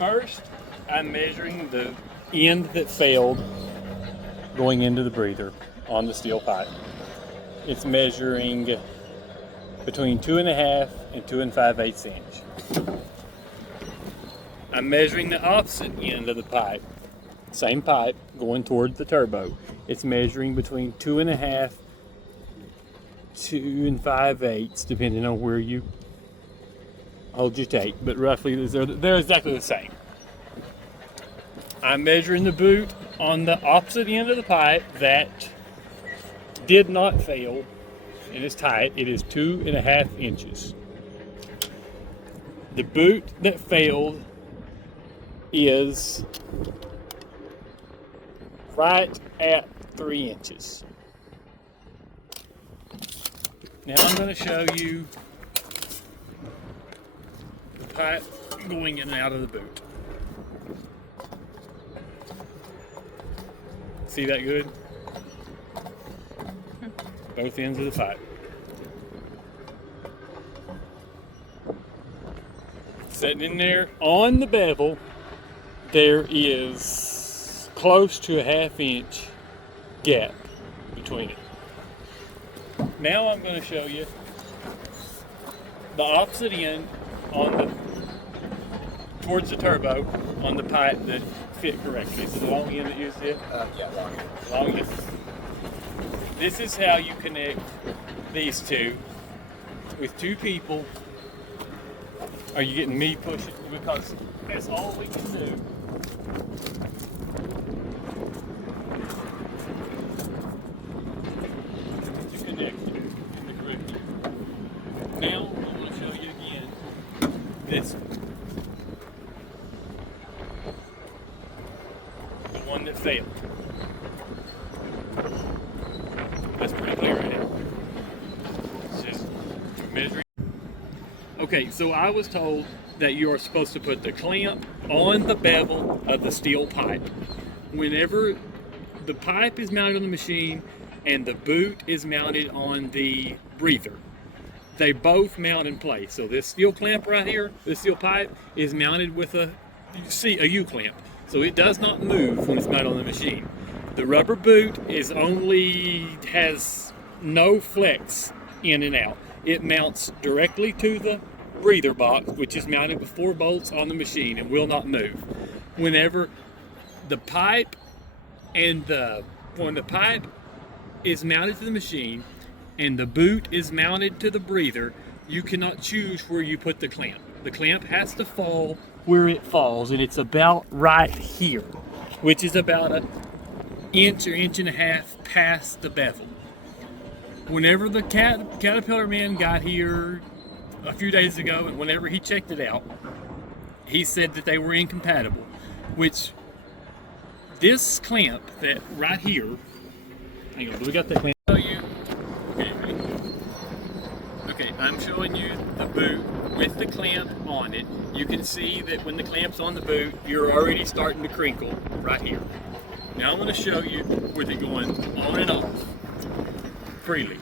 First, I'm measuring the end that failed going into the breather on the steel pipe. It's measuring between 2.5 and 2 5/8 inch. I'm measuring the opposite end of the pipe, same pipe going toward the turbo. It's measuring between 2.5, 2 5/8, depending on where you hold your tape, but roughly they're exactly the same. I'm measuring the boot on the opposite end of the pipe that did not fail and is tight. It is 2.5 inches. The boot that failed is right at 3 inches. Now I'm going to show you the pipe going in and out of the boot. See that good? Both ends of the pipe. Sitting in there on the bevel, there is close to a 1/2 inch gap between it. Now I'm going to show you the opposite end on the towards the turbo on the pipe that fit correctly. So the long end that you see? Yeah, long end. Long end. This is how you connect these two with two people. Are you getting me pushing? Because that's all we can do. To connect it in the correct way. Now I'm going to show you again this one. The one that failed. That's pretty clear right now. It's just measuring. Okay, so I was told that you are supposed to put the clamp on the bevel of the steel pipe. Whenever the pipe is mounted on the machine and the boot is mounted on the breather, they both mount in place. So this steel clamp right here, this steel pipe, is mounted with a U-clamp. So it does not move when it's mounted on the machine. The rubber boot has no flex in and out. It mounts directly to the breather box, which is mounted with 4 bolts on the machine and will not move. Whenever the pipe when the pipe is mounted to the machine and the boot is mounted to the breather, you cannot choose where you put the clamp. The clamp has to fall where it falls, and it's about right here, which is about an inch or inch and a half past the bevel. Whenever the Caterpillar man got here a few days ago, and whenever he checked it out, he said that they were incompatible, which this clamp that right here, hang on, we got that clamp. Okay, I'm showing you the boot with the clamp on it. You can see that when the clamp's on the boot, you're already starting to crinkle right here. Now I'm going to show you with it going on and off freely.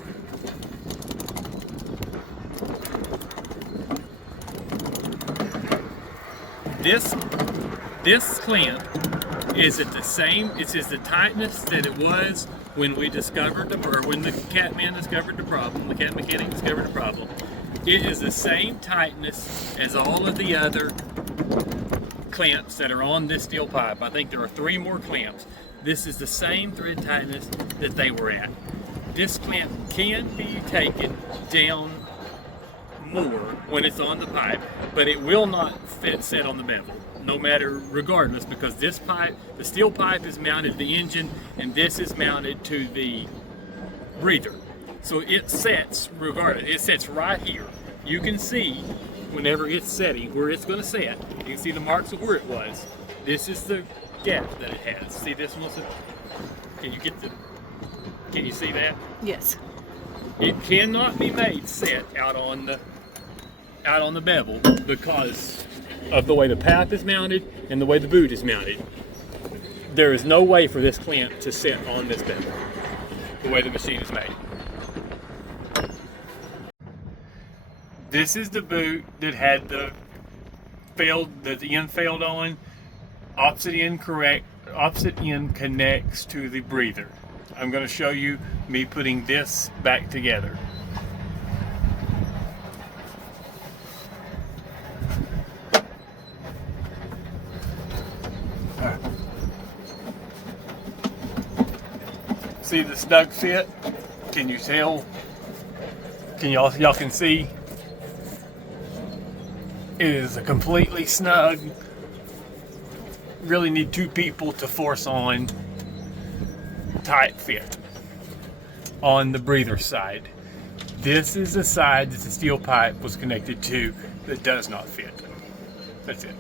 This clamp is at the same, it's the tightness that it was when we discovered when the cat man discovered the problem, the cat mechanic discovered the problem. It is the same tightness as all of the other clamps that are on this steel pipe. I think there are 3 more clamps. This is the same thread tightness that they were at. This clamp can be taken down more when it's on the pipe, but it will not set on the bevel, no matter, regardless, because this pipe, the steel pipe, is mounted to the engine and this is mounted to the breather. So it sets regardless. It sets right here. You can see whenever it's setting where it's going to set. You can see the marks of where it was. This is the gap that it has. See this one? Can you see that? Yes. It cannot be made set out on the bevel because of the way the pipe is mounted and the way the boot is mounted. There is no way for this clamp to set on this bevel the way the machine is made. This is the boot that had the failed, that the end failed on, opposite end connects to the breather. I'm going to show you me putting this back together. See the snug fit? Can you tell? Can y'all can see? It is a completely snug. Really need two people to force on tight fit on the breather side. This is the side that the steel pipe was connected to that does not fit. That's it.